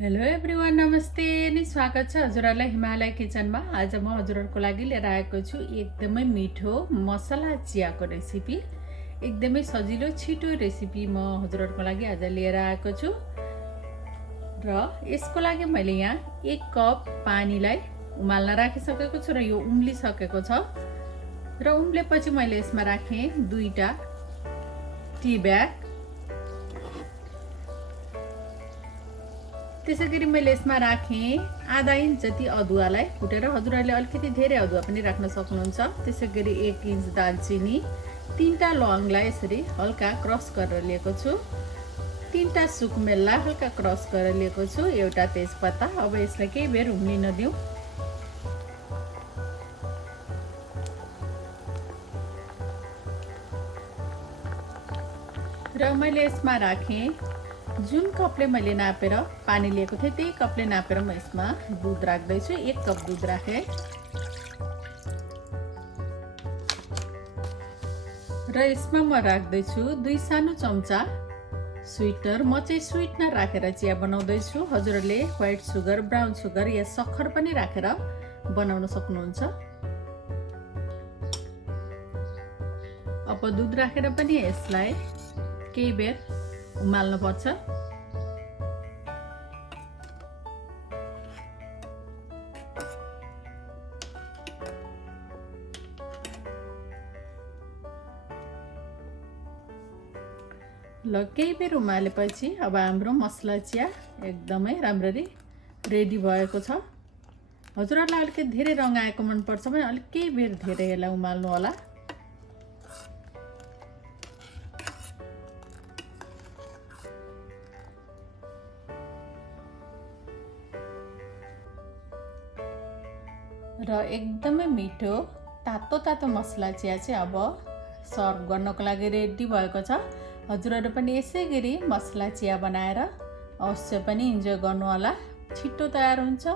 Hello everyone, नमस्ते अनि स्वागत छ हजुरहरूलाई हिमालय किचनमा। आज म हजुरहरूको लागि लिएर आएको छु एकदमै मिठो मसला चियाको रेसिपी। एकदमै सजिलो छिटो रेसिपी म हजुरहरूको लागि आज लिएर आएको छु। र यसको लागि मैले यहाँ 1 कप पानीलाई उमाल्न राखिसकेको छु र यो उम्लिसकेको छ। र उम्लेपछि मैले यसमा राखेँ 2टा टी ब्याग। त्यसैगरी मैले यसमा राखेँ आधा इंच जति अदुवालाई कुटेर। हजुरहरूले अलिकति धेरै अदुवा पनि राख्न सक्नुहुन्छ। त्यसैगरी 1 इंच दालचिनी, 3टा लवङलाई यसरी हल्का क्रस गरेर लिएको छु, 3टा सुकमेललाई हल्का क्रस गरेर लिएको छु, एउटा तेजपत्ता। अब यसलाई केही बेर उम्लिन दिउँ। र मैले यसमा राखेँ जुन कपले मैले नापेर पानी लिएको थिएँ त्यही कपले नापेर म यसमा दुध राख्दैछु। 1 कप दुध राखेँ र यसमा म राख्दैछु 2 सानो चम्चा स्वीटनर। म चाहिँ स्वीटनर राखेर चिया बनाउँदैछु। हजुरहरूले व्हाइट सुगर, ब्राउन सुगर या सक्खर पनि राखेर बनाउन सक्नुहुन्छ। अब दुध राखेर पनि यसलाई केही बेर उमाल्नु पर्छ। ल केही बेर उमालेपछि अब हाम्रो मसला चिया एकदमै राम्ररी रेडी भएको छ। हजुरहरूलाई अलिकति धेरै रङ आएको मन पर्छ भने अलिक केही बेर धेरै यसलाई उमाल्नु होला। र एकदमै मिठो तातो तातो मसला चिया चाहिँ अब सर्भ गर्नको लागि रेडी भएको छ। हजुरहरू पनि यसै गरी मसला चिया बनाएर अवश्य पनि इन्जोय गर्नु होला। छिटो तयार हुन्छ।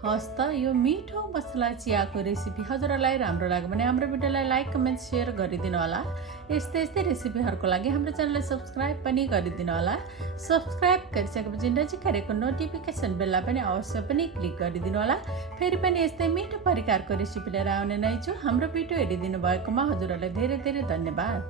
हस् त, यो मिठो मसला चियाको रेसिपी हजुरहरूलाई राम्रो लाग्यो भने हाम्रो भिडियोलाई लाइक, कमेन्ट, सेयर गरिदिनु होला। यस्तै रेसिपीहरूको लागि हाम्रो च्यानललाई सब्स्क्राइब पनि गरिदिनु होला। सब्स्क्राइब गरिसकेपछि नजिकैको नोटिफिकेसन बेललाई पनि अवश्य पनि क्लिक गरिदिनु होला। फेरि पनि यस्तै मिठो परिकारको रेसिपी लिएर आउने नै छु। हाम्रो भिडियो हेरिदिनु भएकोमा हजुरहरूलाई धेरै धेरै धन्यवाद।